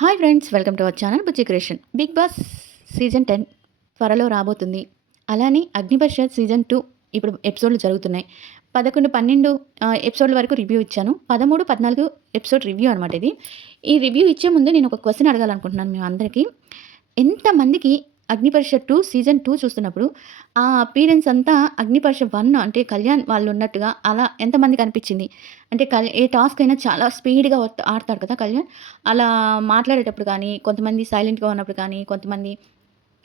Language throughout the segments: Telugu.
Hi friends, welcome to our channel Bujji creation. Bigg Boss season 10 త్వరలో రాబోతుంది. అలానే అగ్నిపరిషత్ సీజన్ 2 ఇప్పుడు ఎపిసోడ్లు జరుగుతున్నాయి. 11, 12 ఎపిసోడ్ల వరకు రివ్యూ ఇచ్చాను. 13, 14 ఎపిసోడ్ రివ్యూ అనమాట ఇది. ఈ రివ్యూ ఇచ్చే ముందు నేను ఒక క్వశ్చన్ అడగాలనుకుంటున్నాను మీ అందరికీ. ఎంతమందికి అగ్నిపరిషత్ 2 సీజన్ 2 చూస్తున్నప్పుడు ఆ అపీరెన్స్ అంతా అగ్నిపరిషత్ 1 అంటే కళ్యాణ్ వాళ్ళు ఉన్నట్టుగా అలా ఎంతమందికి అనిపించింది? అంటే ఏ టాస్క్ అయినా చాలా స్పీడ్‌గా ఆడతాడు కదా కళ్యాణ్. అలా మాట్లాడేటప్పుడు కానీ, కొంతమంది సైలెంట్‌గా ఉన్నప్పుడు కానీ, కొంతమంది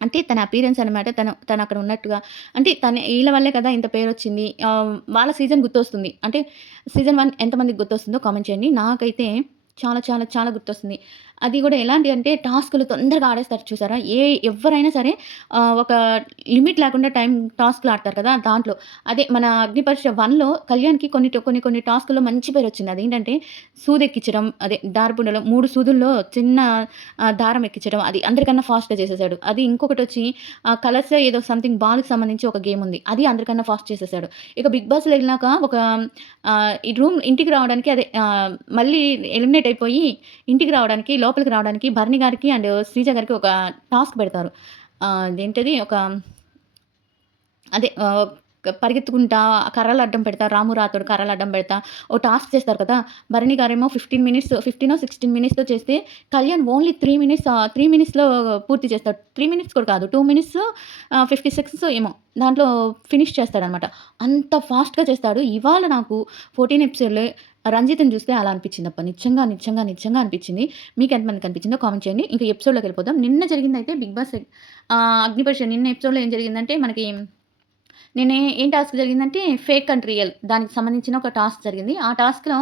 అంటే తన అపీరెన్స్ అనమాట. తను అక్కడ ఉన్నట్టుగా అంటే ఈళ్ళ వల్లే కదా ఇంత పేరొచ్చింది. వాళ్ళ సీజన్ గుర్తొస్తుంది. అంటే సీజన్ 1 ఎంతమందికి గుర్తొస్తుందో కామెంట్ చేయండి. నాకైతే చాలా చాలా చాలా గుర్తొస్తుంది. అది గూడా ఎలాంటి అంటే టాస్కులు తొందరగా ఆడేస్తారు చూసారా? ఎవ్వరైనా సరే ఒక లిమిట్ లేకుండా టాస్కులు ఆడతారు కదా! దాంట్లో. అదే మన అగ్నిపరీక్ష 1లో కళ్యాణ్‌కి కొన్ని టాస్కుల్లో మంచి పేరొచ్చింది. అదేంటంటే సూదెక్కించడం, అదే దారపుండలో 3 సూదుల్లో చిన్న దారం ఎక్కించడం అది అందరికన్నా ఫాస్ట్‌గా చేసేసాడు. అది ఇంకొకటొచ్చి కలర్స్ ఏదో సంథింగ్ బాల్‌కి సంబంధించి ఒక గేమ్ ఉంది. అది అందరికన్నా ఫాస్ట్ చేసేసాడు. ఇక బిగ్ బాస్‌లో ఎళ్ళినాక ఒక ఈ ఇంటికి రావడానికి అదే మళ్ళీ ఎలిమినేట్ అయిపోయి ఇంటికి రావడానికి, లోపలికి రావడానికి భరణి గారికి అండ్ శ్రీజ గారికి ఒక టాస్క్ పెడతారు. అదేంటది ఒక అదే పరిగెత్తుకుంటా కర్రలు అడ్డం పెడతా, రాము రాతోడు కర్రలు అడ్డం పెడతా ఓ టాస్క్ చేస్తారు కదా! భరణి గారేమో 15 మినిట్స్ 15 16 మినిట్స్‌లో చేస్తే కళ్యాణ్ ఓన్లీ 3 మినిట్స్‌లో పూర్తి చేస్తాడు. 3 మినిట్స్ కూడా కాదు. 2 మినిట్స్ 56 ఏమో దాంట్లో ఫినిష్ చేస్తాడనమాట. అంత ఫాస్ట్‌గా చేస్తాడు. ఇవాళ నాకు 14 ఎపిసోడ్‌లో రంజిత్‌ని చూస్తే అలా అనిపించిందబ్బా! నిజంగా అనిపించింది. మీకు ఎంతమందికి అనిపించిందో కామెంట్ చేయండి. ఇంక ఎపిసోడ్‌లోకి వెళ్ళిపోదాం. నిన్న జరిగిందైతే బిగ్ బాస్ అగ్నిపరీక్ష నిన్న ఎపిసోడ్‌లో ఏం జరిగిందంటే మనకి నిన్న ఏం టాస్క్ జరిగిందంటే ఫేక్ అండ్ రియల్ దానికి సంబంధించిన ఒక టాస్క్ జరిగింది. ఆ టాస్క్‌లో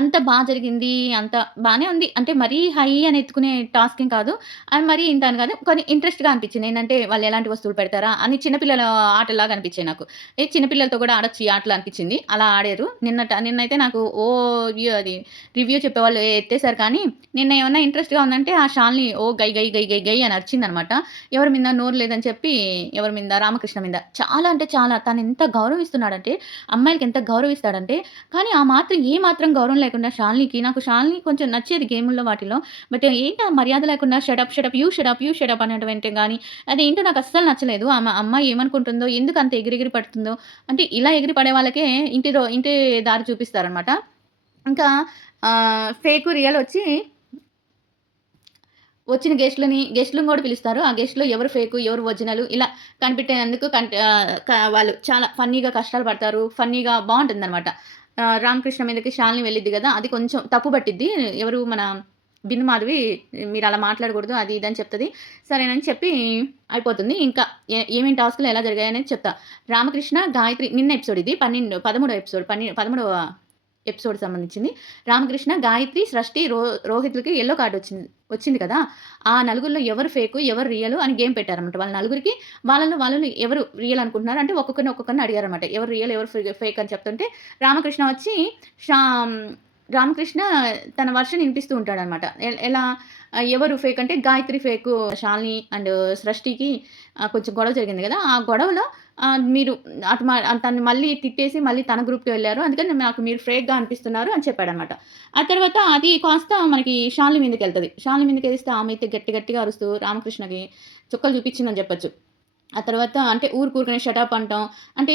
అంత జరిగింది. అంత బానే ఉంది. అంటే మరీ హై అని ఎత్తుకునే టాస్క్ ఏం కాదు. అండ్ మరీ ఇంత అని కాదు. కొన్ని ఇంట్రెస్ట్‌గా అనిపించింది. ఏంటంటే వాళ్ళు ఎలాంటి వస్తువులు పెడతారా అని చిన్న పిల్లల ఆటల్లాగా అనిపించాయి నాకు. చిన్న పిల్లలతో కూడా ఆడొచ్చు ఈ ఆటలు అనిపించింది. అలా ఆడారు. నిన్నైతే నాకు రివ్యూ చెప్పేవాళ్ళు ఎత్తేసారు కానీ నిన్న ఏమన్నా ఇంట్రెస్ట్‌గా ఉందంటే ఆ షాల్ని గై గై గై గై గై అని అరిచిందనమాట. ఎవరి మీద నోరు లేదని చెప్పి ఎవరి మీద రామకృష్ణ మీద చాలా అంటే చాలా తనెంత గౌరవిస్తున్నాడంటే, అమ్మాయిలకి ఎంత గౌరవిస్తాడంటే, కానీ ఏ మాత్రం గౌరవం లేకుండా నాకు షాలిని కొంచెం నచ్చేది గేముల్లో వాటిలో. బట్ ఏంటి ఆ మర్యాద లేకుండా యూ షట్ అప్ అనడం ఏంటే గాని, అదేంటో నాకు అస్సలు నచ్చలేదు. అమ్మాయి ఏమనుకుంటుందో, ఎందుకు అంత ఎగిరెగిరి పడుతుందో, అంటే ఇలా ఎగిరి పడే వాళ్ళకే ఇంటి దారి చూపిస్తారనమాట. ఇంకా ఫేకు, రియల్ వచ్చిన గెస్ట్‌లను గూడా పిలుస్తారు. ఆ గెస్ట్‌లో ఎవరు ఫేకు, ఎవరు ఒరిజినలు ఇలా కనిపెట్టేందుకు వాళ్ళు చాలా ఫన్నీగా కష్టాలు పడతారు. ఫన్నీగా బావుంటుందనమాట. రామకృష్ణ మీదకి శాలిని వెళ్ళిద్ది గదా! అది కొంచెం తప్పు పట్టిద్ది. ఎవరు మన బిందు మాధవి మీరలా మాట్లాడకూడదు అది ఇది అని చెప్తది. సరేనని చెప్పి అయిపోతుంది. ఇంకా ఏమేం టాస్క్‌లు ఎలా జరిగాయనేది చెప్తా. రామకృష్ణ, గాయత్రి నిన్న ఎపిసోడ్ ఇది. 13వ ఎపిసోడ్ 13వ ఎపిసోడ్‌కి సంబంధించింది. రామకృష్ణ, గాయత్రి, సృష్టి, రోహిత్‌లకి యెల్లో కార్డ్ వచ్చింది కదా! ఆ నలుగురిలో ఎవరు ఫేకు, ఎవరు రియలు అని గేమ్ పెట్టారన్నమాట. వాళ్ళ నలుగురికి వాళ్ళలో ఎవరు రియల్ అనుకుంటున్నారు అంటే ఒక్కొక్కరిని అడిగారన్నమాట. ఎవరు రియల్, ఎవరు ఫేక్ అని చెప్తుంటే రామకృష్ణ వచ్చి షా రామకృష్ణ తన వర్షన్ ఇనిపిస్తూ ఉంటాడనమాట. ఎలా ఎవరు ఫేక్ అంటే గాయత్రి ఫేకు, శాలిని అండ్ సృష్టికి కొంచెం గొడవ జరిగింది గదా! ఆ గొడవలో మీరు తన్ని మళ్ళీ తిట్టేసి మళ్ళీ తన గ్రూప్‌కి వెళ్లారు. అందుకని మీరు ఫేక్‌గా అనిపిస్తున్నారు అని చెప్పాడనమాట. ఆ తర్వాత అది కాస్త మనకి శాలిని మీదకెళ్తది. శాలిని మీదకేస్తే ఆమె అయితే గట్టిగా అరుస్తూ రామకృష్ణకి చుక్కలు చూపించిందని చెప్పొచ్చు. ఆ తర్వాత అంటే ఊరుకనే షటప్ అంటాం. అంటే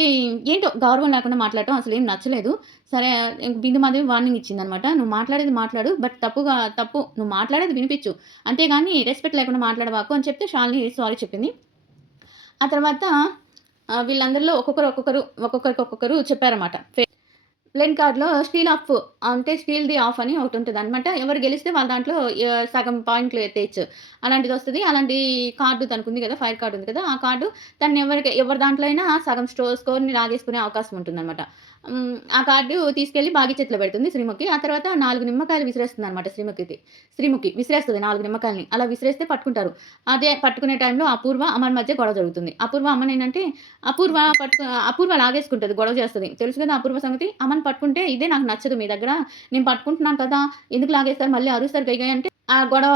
ఏంటో గౌరవం లేకుండా మాట్లాడటం అసలేం నచ్చలేదు. సరే బిందు మాధవి వార్నింగ్ ఇచ్చిందనమాట. "నువ్వు మాట్లాడేది మాట్లాడు. బట్ తప్పు. నువ్వు మాట్లాడేది వినిపించు. అంతేగాని రెస్పెక్ట్ లేకుండా మాట్లాడబాకు" అని చెప్తే శాలిని సారీ చెప్పింది. ఆ తర్వాత వీళ్ళందరిలో ఒక్కొక్కరు చెప్పారన్నమాట. ప్లేన్ కార్డ్‌లో స్టీల్‌ది ఆఫ్ అని ఒకటుంటదనమాట. ఎవరు గెలిస్తే వాళ్ళ దాంట్లో సగం పాయింట్లు ఎత్తేయొచ్చు. అలాంటిదొస్తది. అలాంటి కార్డ్ తనకుంది కదా! ఫైర్ కార్డ్ ఉంది కదా! ఆ కార్డు ఎవరి దాంట్లో అయినా సగం స్కోర్‌ని లాగేసుకునే అవకాశం ఉంటుందనమాట. ఆ కార్డు తీసుకెళ్ళి బాగి చేతిలో పెడుతుంది శ్రీముఖి. ఆ తర్వాత 4 నిమ్మకాయలు విసిరేస్తుందనమాట శ్రీముఖి విసిరేస్తది 4 నిమ్మకాయలని. అలా విసిరేస్తే పట్టుకుంటారు. అదే పట్టుకునే టైంలో అపూర్వ, అమన్ మధ్య గొడవ జరుగుతుంది. అమన్ ఏంటంటే అపూర్వ లాగేసుకుంటది. గొడవ చేస్తది. తెలుసు కదా అపూర్వ సంగతి. అమన్ పట్టుకుంటే ఇదే నాకు నచ్చదు మీ దగ్గర. నేను పట్టుకుంటున్నాను కదా! ఎందుకు లాగేస్తారు మళ్ళీ అరుస్తారు గై గై అంటే ఆ గొడవ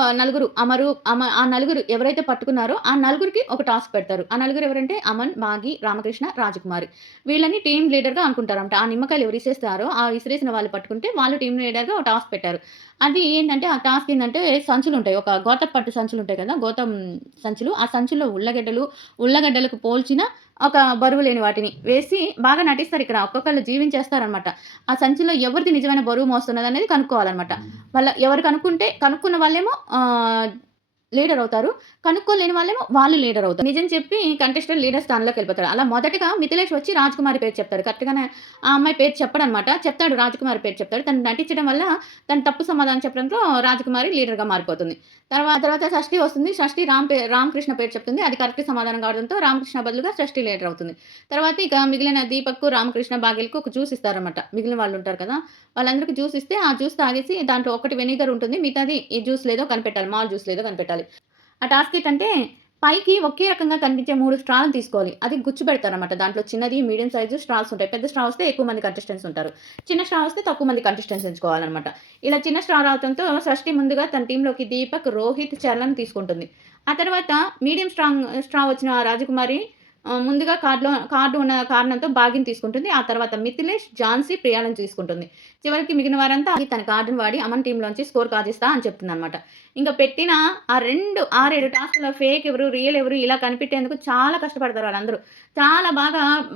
ఆ నలుగురు ఎవరైతే పట్టుకున్నారో ఆ నలుగురికి ఒక టాస్క్ పెడతారు. ఆ నలుగురు ఎవరంటే అమన్, బాగి, రామకృష్ణ, రాజకుమారి. వీళ్ళని టీమ్ లీడర్‌గా అనుకుంటారంట. ఆ నిమ్మకాయలు ఎవరు విసిరేస్తారో ఆ విసిరేసిన వాళ్ళు పట్టుకుంటే వాళ్ళు టీమ్ లీడర్‌గా ఒక టాస్క్ పెట్టారు. అది ఏంటంటే ఆ టాస్క్ ఏంటంటే సంచులుంటాయి. ఒక గోతపు పట్టు సంచులుంటాయి కదా! గోతం సంచులు. ఆ సంచుల్లో ఉల్లగడ్డలకు పోల్చిన ఒక బరువు లేని వాటిని వేసి బాగా నటిస్తారిక్కడ. ఒక్కొక్కళ్ళు జీవించేస్తారనమాట. ఆ సంచిలో ఎవరిది నిజమైన బరువు మోస్తున్నదనేది కనుక్కోవాలనమాట. ఎవరు కనుక్కున్న వాళ్ళేమో లీడర్ అవుతారు. కనుక్కోలేని వాళ్ళేమో వాళ్ళు లీడర్ అవుతారు. నిజం చెప్పి కంటెస్టెంట్ లీడర్ స్థానంలోకెళ్ళిపోతాడు. అలా మొదటగా మిథిలేష్ వచ్చి రాజ్‌కుమారి పేరు చెప్తాడు. కరెక్ట్‌గానే ఆ అమ్మాయి పేరు చెప్పడనమాట. చెప్తాడు రాజ్‌కుమారి పేరు చెప్తాడు. తను నటించడం వల్ల తను తప్పు సమాధానం చెప్పడంతో రాజకుమారి లీడర్‌గా మారిపోతుంది. తర్వాత షష్ఠి వస్తుంది. షష్ఠి రామకృష్ణ పేరు చెప్తుంది. అది కరెక్ట్ సమాధానం కావడంతో రామకృష్ణ బదులుగా షష్ఠి లీడర్ అవుతుంది. తర్వాత ఇక మిగిలిన దీపక్‌కు, రామకృష్ణ, భాగ్యలకు ఒక జ్యూస్ ఇస్తారనమాట. మిగిలిన వాళ్ళు ఉంటారు కదా! వాళ్ళందరికీ జ్యూస్ ఇస్తే ఆ జ్యూస్ తాగేసి దాంట్లో ఒకటి వెనిగర్ ఉంటుంది. మిగతాది ఈ జ్యూస్ లేదో కనిపెట్టాలి. మాల్ జ్యూస్ లేదో కనిపెట్టాలి. ఆ టాస్క్ ఏంటంటే పైకి ఒకే రకంగా కనిపించే 3 స్ట్రాలను తీసుకోవాలి. అది గుచ్చుపెడతారనమాట. దాంట్లో చిన్నది, మీడియం సైజు స్ట్రాస్ ఉంటాయి. పెద్ద స్ట్రా వస్తే ఎక్కువ మంది కంటెస్టెంట్స్ ఉంటారు. చిన్న స్ట్రా వస్తే తక్కువ మంది కంటెస్టెంట్స్ ఎంచుకోవాలనమాట. ఇలా చిన్న స్ట్రా రావడంతో షష్ఠి ముందుగా తన టీమ్‌లోకి దీపక్, రోహిత్, చరణ్ తీసుకుంటుంది. ఆ తర్వాత మీడియం స్ట్రా వచ్చిన రాజకుమారి ముందుగా కార్డు ఉన్న కారణంతో భాగ్యని తీసుకుంటుంది. ఆ తర్వాత మిథిలేష్, ఝాన్సీ, ప్రియాలను తీసుకుంటుంది. చివరికి మిగిలిన వారంతా తన కార్డుని వాడి అమన్ టీమ్‌లోంచి స్కోర్ కాజేస్తా అని చెప్తుందనమాట. ఇంక పెట్టిన ఆ 6, 7 టాస్క్‌లో ఫేక్ ఎవరు, రియల్ ఎవరు ఇలా కనిపెట్టేందుకు చాలా కష్టపడతారు వాళ్ళందరూ. చాలా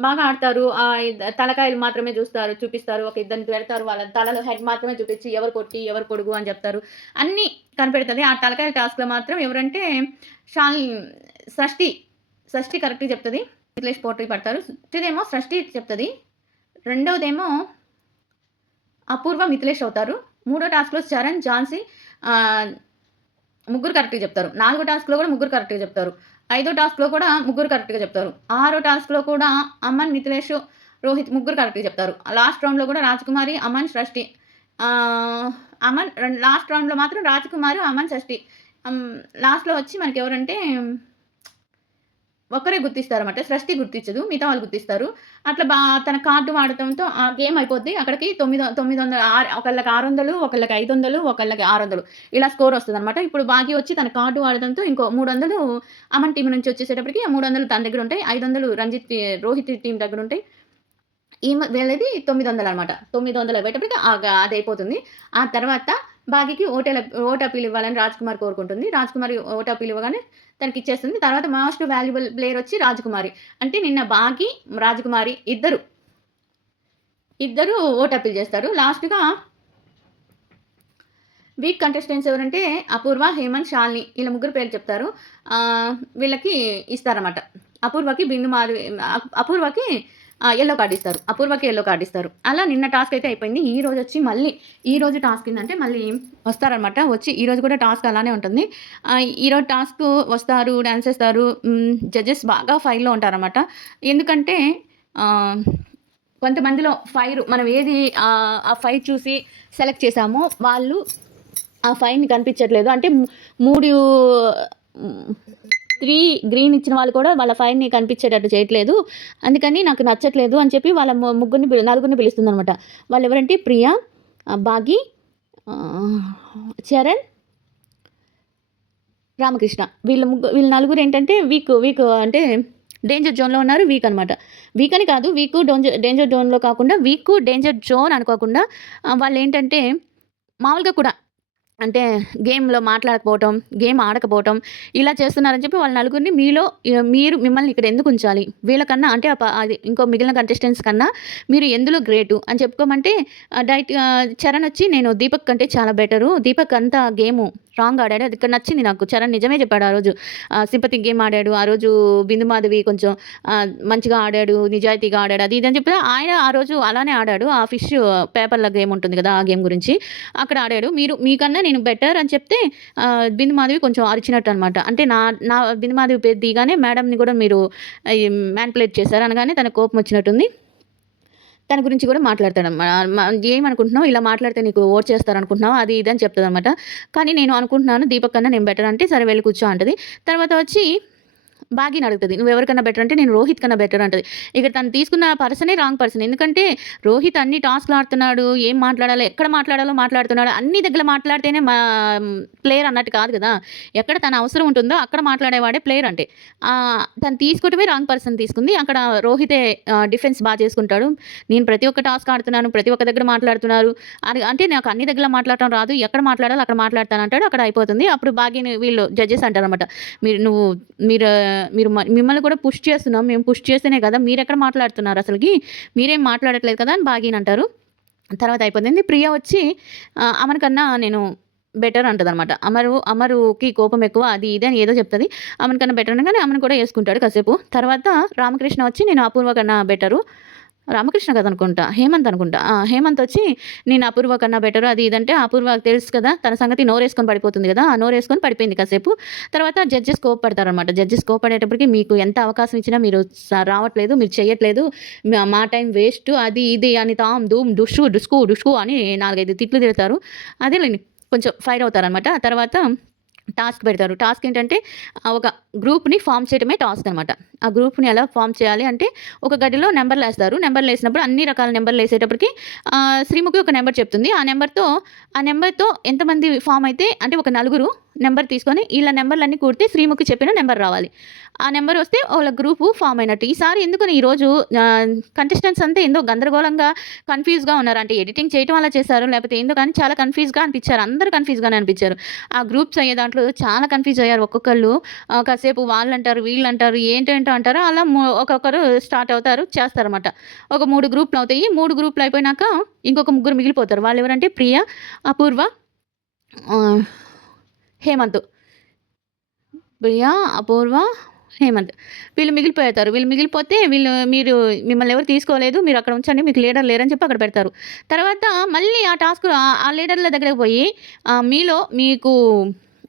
బాగా ఆడతారు. తలకాయలు మాత్రమే చూపిస్తారు. ఒక ఇద్దరిని పెడతారు. వాళ్ళ తలలో హెడ్ మాత్రమే చూపించి ఎవరు కొట్టి, ఎవరు పొడుగు అని చెప్తారు. అన్నీ కనిపెడుతది. ఆ తలకాయల టాస్క్‌లో మాత్రం ఎవరంటే షాల్ షష్ఠి. షష్ఠి కరెక్ట్‌గా చెప్తది. మిథిలేష్ పోటీ పడతారు. ఫస్ట్‌దేమో షష్ఠి చెప్తది. రెండోదేమో అపూర్వ, మిథిలేష్ అవుతారు. మూడో టాస్క్‌లో చరణ్, ఝాన్సీ ముగ్గురు కరెక్ట్‌గా చెప్తారు. నాలుగో టాస్క్‌లో కూడా ముగ్గురు కరెక్ట్‌గా చెప్తారు. ఐదో టాస్క్‌లో కూడా ముగ్గురు కరెక్ట్‌గా చెప్తారు. ఆరో టాస్క్‌లో కూడా అమన్, మిథిలేష్, రోహిత్ ముగ్గురు కరెక్ట్‌గా చెప్తారు. లాస్ట్ రౌండ్‌లో కూడా రాజకుమారి, అమన్, షష్ఠి. ఆహ్, లాస్ట్ రౌండ్‌లో మాత్రం రాజకుమారి, అమన్, షష్ఠి. హ్మ్. లాస్ట్‌లో వచ్చి మనకెవరంటే ఒక్కరే గుర్తిస్తారన్నమాట. సృష్టి గుర్తించదు. మిగతా వాళ్ళు గుర్తిస్తారు. అట్లా తన కార్డ్ వాడటంతో ఆ గేమ్ అయిపోద్ది. అక్కడికి 900 ఒకళ్ళకి 600, ఒకళ్ళకి 500, ఒకళ్ళకి 600 ఇలా స్కోర్ వస్తదన్నమాట. ఇప్పుడు భాగ్య వచ్చి తన కార్డ్ వాడడంతో ఇంకో 300 అమన్ టీమ్ నుంచి వచ్చేసేటప్పటికి ఆ 300 తన దగ్గర ఉంటాయి. 500 రోహిత్ టీమ్ దగ్గర ఉంటాయి. వీళ్ళది 900 అనమాట. 900 అయ్యేటప్పటికి అదయిపోతుంది. ఆ తర్వాత భాగ్యకి ఓటు అప్పీల్ ఇవ్వాలని రాజ్‌కుమార్ కోరుకుంటుంది. రాజ్‌కుమారి ఓటు అప్పీల్ ఇవ్వగానే తనకిచ్చేస్తుంది. తర్వాత మోస్ట్ వాల్యుబుల్ ప్లేయర్ వచ్చి రాజకుమారి. అంటే నిన్న భాగి, రాజకుమారి ఇద్దరు ఓటు అప్పీల్ చేస్తారు. లాస్ట్‌గా వీక్ కంటెస్టెంట్స్ ఎవరంటే అపూర్వ, హేమంత్, శాలిని వీళ్ళ ముగ్గురు పేర్లు చెప్తారు. వీళ్ళకి ఇస్తారన్నమాట. అపూర్వకి యెల్లో కార్డ్ ఇస్తారు. అపూర్వకి యెల్లో కార్డ్ ఇస్తారు. అలా నిన్న టాస్క్ అయితే అయిపోయింది. ఈరోజు టాస్క్ ఏంటంటే మళ్ళీ వస్తారనమాట. వచ్చి ఈరోజు కూడా టాస్క్ అలానే ఉంటుంది. ఈరోజు టాస్క్ వస్తారు, డాన్స్ చేస్తారు. జడ్జెస్ బాగా ఫైర్‌లో ఉంటారనమాట. ఎందుకంటే కొంతమందిలో మనం ఏది ఆ ఫైర్ చూసి సెలెక్ట్ చేసామో వాళ్ళు ఆ ఫైర్‌ని కనిపించట్లేదు. అంటే 3 గ్రీన్ ఇచ్చిన వాళ్ళు కూడా వాళ్ళ ఫైర్‌ని కనిపించేటట్టు చేయట్లేదు. అందుకని నాకు నచ్చట్లేదు అని చెప్పి వాళ్ళ నలుగురిని పిలుస్తుందనమాట. వాళ్ళెవరంటే ప్రియా, భాగి, చరణ్, రామకృష్ణ. వీళ్ళ నలుగురు ఏంటంటే వీక్ అంటే డేంజర్ జోన్‌లో ఉన్నారు. వీక్ అనమాట. వీక్ అని కాదు. డేంజర్ జోన్‌లో కాకుండా డేంజర్ జోన్ అనుకోకుండా వాళ్ళేంటంటే మామూలుగా కూడా అంటే గేమ్‌లో మాట్లాడకపోవటం, గేమ్ ఆడకపోవటం ఇలా చేస్తున్నారని చెప్పి వాళ్ళ నలుగురిని మిమ్మల్ని ఇక్కడ ఎందుకు ఉంచాలి? వీళ్ళకన్నా అంటే అది ఇంకో మిగిలిన కంటెస్టెంట్స్ కన్నా మీరు ఎందులో గ్రేటు అని చెప్పుకోమంటే డైరెక్ట్‌గా చరణ్ వచ్చి నేను దీపక్ కంటే చాలా బెటరు. దీపక్ అంతా గేము రాంగ్ ఆడాడు. అది ఇక్కడ నచ్చింది నాకు. చరణ్ నిజమే చెప్పాడు ఆ రోజు. సింపతిక్ గేమ్ ఆడాడు. ఆ రోజు బిందు మాధవి కొంచెం మంచిగా ఆడాడు, నిజాయితీగా ఆడాడు. అది ఇది అని చెప్పి ఆయన ఆ రోజు అలానే ఆడాడు. ఆ ఫిష్ పేపర్‌ల గేమ్ ఉంటుంది కదా! ఆ గేమ్ గురించి అక్కడ ఆడాడు. మీకన్నా నేను బెటర్ అని చెప్తే బిందు మాధవి కొంచెం అరిచినట్టు అనమాట. అంటే నా బిందు మాధవి పేరు తీయగానే మేడంని కూడా మీరు మ్యానిపులేట్ చేశారు అనగానే తనకు కోపం వచ్చినట్టుంది. తన గురించి కూడా మాట్లాడతాడన్నమాట. ఏమనుకుంటున్నావు ఇలా మాట్లాడితే నీకు ఓట్ చేస్తారనుకుంటున్నావా అది ఇది అని చెప్తుందనమాట. కానీ నేను అనుకుంటున్నాను దీపక్ కన్నా నేను బెటర్ అంటే సరే వెళ్ళి కూర్చో అంటది. తర్వాత వచ్చి భాగ్యని అడుగుతది. "నువ్వెవరికన్నా బెటర్" అంటే, "నేను రోహిత్ కన్నా బెటర్" అంటది. ఇక తను తీసుకున్న పర్సనే రాంగ్ పర్సన్. ఎందుకంటే రోహిత్ అన్ని టాస్క్‌లు ఆడుతున్నాడు. ఏం మాట్లాడాలో, ఎక్కడ మాట్లాడాలో మాట్లాడుతున్నాడు. అన్ని దగ్గర మాట్లాడితేనే ప్లేయర్ అన్నట్టు కాదు కదా! ఎక్కడ తన అవసరం ఉంటుందో అక్కడ మాట్లాడేవాడే ప్లేయర్ అంటే. తను తీసుకోవటమే రాంగ్ పర్సన్ తీసుకుంది. అక్కడ రోహితే డిఫెన్స్ చేసుకుంటాడు. నేను ప్రతి ఒక్క టాస్క్ ఆడుతున్నాను. ప్రతి ఒక్క దగ్గర మాట్లాడుతున్నారు. అంటే నాకు అన్ని దగ్గర మాట్లాడటం రాదు. ఎక్కడ మాట్లాడాలో అక్కడ మాట్లాడతానంటాడు. అక్కడ అయిపోతుంది. అప్పుడు భాగ్యని వీళ్ళు జడ్జెస్ అంటారనమాట. "మీరు నువ్వు మీరు మీరు మిమ్మల్ని కూడా పుష్ చేస్తున్నాం. మేము పుష్ చేస్తేనే కదా! మీరెక్కడ మాట్లాడుతున్నారు అసలకి? మీరేం మాట్లాడట్లేదు కదా!" అని భాగ్యని అంటారు. తర్వాత అయిపోతుంది. ప్రియ వచ్చి అమన్ కన్నా నేను బెటర్ అంటదనమాట. అమరుకి కోపం ఎక్కువ అది ఇది అని ఏదో చెప్తది. అమన్ కన్నా బెటర్ అనగానే అమన్ కూడా యేసుకుంటాడు కాసేపు. తర్వాత రామకృష్ణ వచ్చి నేను అపూర్వ కన్నా బెటరు. రామకృష్ణ కాదనుకుంటా. హేమంత్ అనుకుంటా. హేమంత్ వచ్చి నేను అపూర్వ కన్నా బెటరు అది ఇదంటే అపూర్వకి తెలుసు కదా! తన సంగతి నోరేసుకొని పడిపోతుంది కదా! ఆ నోరేసుకొని పడిపోయింది కాసేపు. తర్వాత జడ్జెస్ కోప్పడతారనమాట. జడ్జెస్ కోప్పడేటప్పటికి మీకు ఎంత అవకాశం ఇచ్చినా మీరు రావట్లేదు. మీరు చెయ్యట్లేదు. మా టైం వేస్టు అది ఇది అని తాం ధూమ్ డుషు డుస్కు డుష్కు అని 4, 5 తిట్లు తిడతారు. అదేలెండి కొంచెం ఫైర్ అవుతారనమాట. ఆ తర్వాత టాస్క్ పెడతారు. టాస్క్ ఏంటంటే ఒక గ్రూప్‌ని ఫార్మ్ చేయడమే టాస్క్ అనమాట. ఆ గ్రూప్‌ని ఎలా ఫార్మ్ చేయాలి అంటే ఒక గదిలో నంబర్‌లేస్తారు. నంబర్‌లేసినప్పుడు అన్ని రకాల నంబర్‌లేసేటప్పటికి శ్రీముఖి ఒక నంబర్ చెప్తుంది. ఆ నంబర్‌తో ఎంతమంది ఫార్మ్ అయితే అంటే ఒక నలుగురు నంబర్ తీసుకొని ఈళ్ళ నంబర్‌లన్నీ కూడితే శ్రీముఖి చెప్పిన నంబర్ రావాలి. ఆ నంబర్ వస్తే వాళ్ళ గ్రూపు ఫార్మ్ అయినట్టు. ఈసారి ఎందుకని ఈరోజు కంటెస్టెంట్స్ అంతా ఏందో గందరగోళంగా కన్‌ఫ్యూజ్‌గా ఉన్నారు. అంటే ఎడిటింగ్ చేయటం అలా చేశారో లేకపోతే ఏందో కానీ చాలా కన్‌ఫ్యూజ్‌గా అనిపించారు. అందరూ కన్‌ఫ్యూజ్‌గానే అనిపించారు. ఆ గ్రూప్స్ అయ్యే దాంట్లో చాలా కన్‌ఫ్యూజ్ అయ్యారు ఒక్కొక్కళ్ళు. కాసేపు వాళ్ళంటారు, వీళ్ళంటారు, ఏంటేంటో అంటారు. అలా ఒక్కొక్కరు స్టార్ట్ అవుతారు, చేస్తారన్నమాట. ఒక 3 గ్రూప్‌లు అవుతాయి. 3 గ్రూప్‌లు అయిపోయినాక ఇంకొక ముగ్గురు మిగిలిపోతారు. వాళ్ళెవరంటే ప్రియ, అపూర్వ, ఆహ్, హేమంత్. ప్రియ, అపూర్వ, హేమంత్. వీళ్ళు మిగిలిపోతారు. వీళ్ళు మిగిలిపోతే మీరు మిమ్మల్ని ఎవరు తీసుకోలేదు. మీరు అక్కడ ఉంచండి. మీకు లీడర్ లేరని చెప్పి అక్కడ పెడతారు. తర్వాత మళ్ళీ ఆ టాస్క్ ఆ లీడర్ల దగ్గరికి పోయి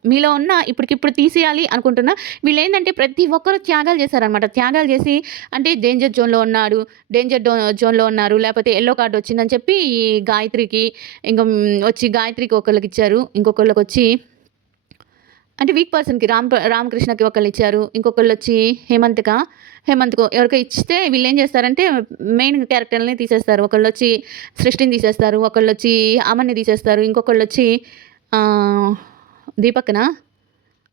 మీలో ఉన్న ఇప్పటికిప్పుడు తీసేయాలి అనుకుంటున్నా. వీళ్ళేందంటే ప్రతి ఒక్కరు త్యాగాలు చేశారనమాట. త్యాగాలు చేసి అంటే డేంజర్ జోన్‌లో ఉన్నాడు. జోన్‌లో ఉన్నారు. లేకపోతే యెల్లో కార్డ్ వచ్చిందని చెప్పి ఈ గాయత్రికి వచ్చి గాయత్రికి ఒకళ్ళకిచ్చారు. ఇంకొకళ్ళకొచ్చి అంటే వీక్ పర్సన్‌కి రామకృష్ణకి ఒకళ్ళిచ్చారు. ఇంకొకళ్ళొచ్చి హేమంత్‌కో ఎవరికో ఇస్తే వీళ్ళేం చేస్తారంటే మెయిన్ క్యారెక్టర్‌లని తీసేస్తారు. ఒకళ్ళొచ్చి సృష్టిని తీసేస్తారు. ఒకళ్ళొచ్చి అమన్‌ని తీసేస్తారు. ఇంకొకళ్ళొచ్చి ఆహ్, దీపక్‌నా?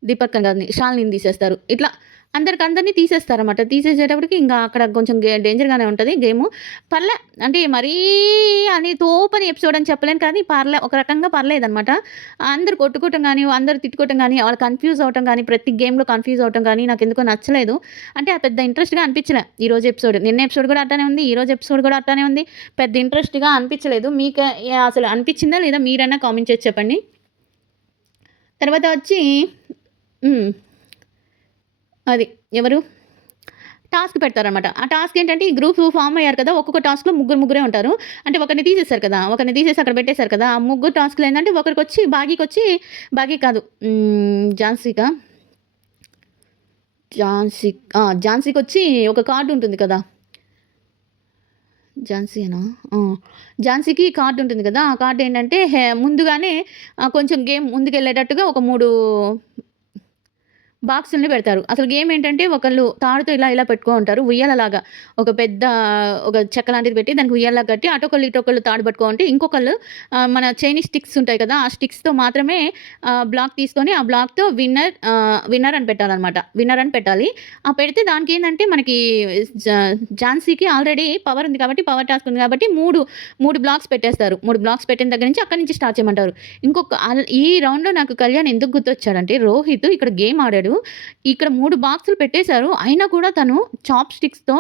దీపక్ అని కాదు శాలినిని తీసేస్తారు. ఇట్లా అందరిని తీసేస్తారన్నమాట. తీసేసేటప్పటికి ఇంకా అక్కడ కొంచెం డేంజర్‌గానే ఉంటది గేము. పర్లే అంటే మరీ అని తోపని ఎపిసోడ్ అని చెప్పలేను కానీ ఒక రకంగా పర్లేదన్నమాట. అందరూ కొట్టుకోవటం గానీ, అందరూ తిట్టుకోవటం గానీ, వాళ్ళు కన్‌ఫ్యూజ్ అవ్వటం గానీ, ప్రతి గేమ్‌లో కన్‌ఫ్యూజ్ అవ్వటం గానీ నాకెందుకో నచ్చలేదు. అంటే పెద్ద ఇంట్రెస్ట్‌గా అనిపించలే ఈరోజు ఎపిసోడ్. నిన్న ఎపిసోడ్ కూడా అట్టానే ఉంది. ఈరోజు ఎపిసోడ్ కూడా అట్టానే ఉంది. పెద్ద ఇంట్రెస్ట్‌గా అనిపించలేదు. మీకు అసలు అనిపించిందా లేదా మీరైనా కామెంట్ చేసి చెప్పండి. తర్వాత వచ్చి హ్మ్. అది ఎవరు? టాస్క్ పెడతారనమాట. ఆ టాస్క్ ఏంటంటే ఈ గ్రూప్ ఫార్మ్ అయ్యారు కదా! ఒక్కొక్క టాస్క్‌లో ముగ్గురే ఉంటారు. అంటే ఒకరిని తీసేసారు కదా! ఒకరిని తీసేసి అక్కడ పెట్టేసారు కదా! ఆ ముగ్గురు టాస్క్‌లు ఏంటంటే ఒకరికొచ్చి భాగ్యకి కాదు ఝాన్సీకా? ఝాన్సీకొచ్చి ఒక కార్డ్ ఉంటుంది కదా! ఝాన్సీయేనా? ఆ! ఝాన్సీకి కార్డ్ ఉంటుంది కదా! ఆ కార్డ్ ఏంటంటే ముందుగానే కొంచెం గేమ్ ముందుకెళ్ళేటట్టుగా ఒక 3 బాక్సుల్ని పెడతారు. అసలు గేమ్ ఏంటంటే ఒకళ్ళు తాడుతో ఇలా పెట్టుకోనుంటారు. ఉయ్యాలలాగా. ఒక చెక్క లాంటిది పెట్టి దానికి ఉయ్యాలలాగా కట్టి అటొకళ్ళు, ఇటొకళ్ళు తాడు పట్టుకోనుంటే ఇంకొకళ్ళు మన చైనీస్ స్టిక్స్ ఉంటాయి కదా! ఆ స్టిక్స్‌తో మాత్రమే బ్లాక్ తీసుకొని ఆ బ్లాక్‌తో విన్నర్ అని పెట్టాలనమాట. విన్నర్ అని పెట్టాలి. పెడితే దానికేందంటే మనకి జ ఝాన్సీకి ఆల్రెడీ పవర్ ఉంది కాబట్టి పవర్ టాస్క్ ఉంది కాబట్టి 3 బ్లాక్స్ పెట్టేస్తారు. 3 బ్లాక్స్ పెట్టిన దగ్గర నుంచి అక్కడి నుంచి స్టార్ట్ చేయమంటారు. ఈ రౌండ్‌లో నాకు కళ్యాణ్ ఎందుకు గుర్తొచ్చాడంటే రోహిత్ ఇక్కడ గేమ్ ఆడాడు. ఇక్కడ 3 బాక్సులు పెట్టేశారు. అయినా కూడా తను చాప్ స్టిక్స్‌తో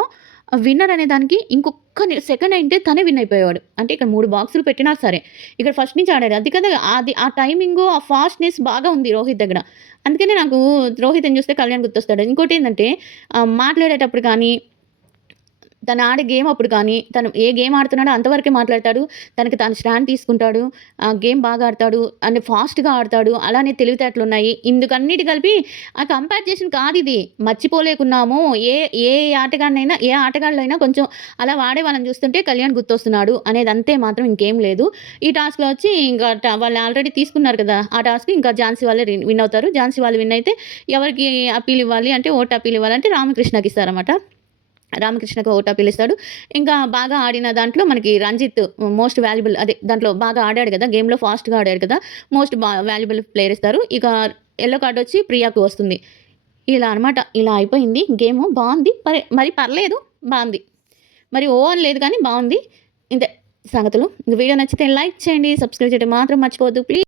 విన్నర్ అనే దానికి ఇంకొక్క సెకండ్ అయింటే తనే విన్ అయిపోయేవాడు. అంటే ఇక్కడ 3 బాక్సులు పెట్టినా సరే, ఇక్కడ ఫస్ట్ నుంచి ఆడాడు. అది కదా ఆ టైమింగు, ఆ ఫాస్ట్‌నెస్ బాగా ఉంది రోహిత్ దగ్గర. అందుకనే నాకు రోహిత్‌ని చూస్తే కళ్యాణ్ గుర్తొస్తాడు. ఇంకోటేందంటే మాట్లాడేటప్పుడు కానీ తను ఆడే గేమ్ అప్పుడు కానీ, తను ఏ గేమ్ ఆడుతున్నాడో అంతవరకే మాట్లాడతాడు. తనకి తాను స్టాండ్ తీసుకుంటాడు. గేమ్ బాగా ఆడతాడు. అండ్ ఫాస్ట్‌గా ఆడతాడు. అలానే తెలివితేటలున్నాయి. ఇందుకన్నిటి కలిపి కంపేర్ చేషన్ కాదిది. మర్చిపోలేకున్నాము. ఏ ఏ ఏ ఆటగాడినైనా కొంచెం అలా వాడే వాళ్ళని చూస్తుంటే కళ్యాణ్ గుర్తొస్తున్నాడు అనేదంతే మాత్రం ఇంకేం లేదు. ఈ టాస్క్‌లో వచ్చి ఇంకా వాళ్ళు ఆల్రెడీ తీసుకున్నారు కదా! ఆ టాస్క్ ఇంకా ఝాన్సీ వాళ్ళే విన్ అవుతారు. ఝాన్సీ వాళ్ళు విన్ అయితే ఎవరికి అప్పీల్ ఇవ్వాలి అంటే ఓట్ అప్పీల్ ఇవ్వాలంటే రామకృష్ణకి ఇస్తారన్నమాట. రామకృష్ణకి ఓటు అప్పీలిస్తాడు. ఇంకా బాగా ఆడిన దాంట్లో మనకి రంజిత్ మోస్ట్ వాల్యుబుల్ అదే దాంట్లో బాగా ఆడాడు కదా! గేమ్‌లో ఫాస్ట్‌గా ఆడాడు కదా! మోస్ట్ వాల్యుబుల్ ప్లేయర్ ఇస్తారు. ఇక యెల్లో కార్డ్ వచ్చి ప్రియాకి వస్తుంది. ఇలా అనమాట. ఇలా అయిపోయింది గేము. బావుంది. మరి పర్లేదు బావుంది. మరి ఓ అని లేదు కానీ బావుంది. ఇంతే సంగతులు. ఇంక వీడియో నచ్చితే లైక్ చేయండి. సబ్స్క్రైబ్ చేయడం మాత్రం మర్చిపోవద్దు. ప్లీజ్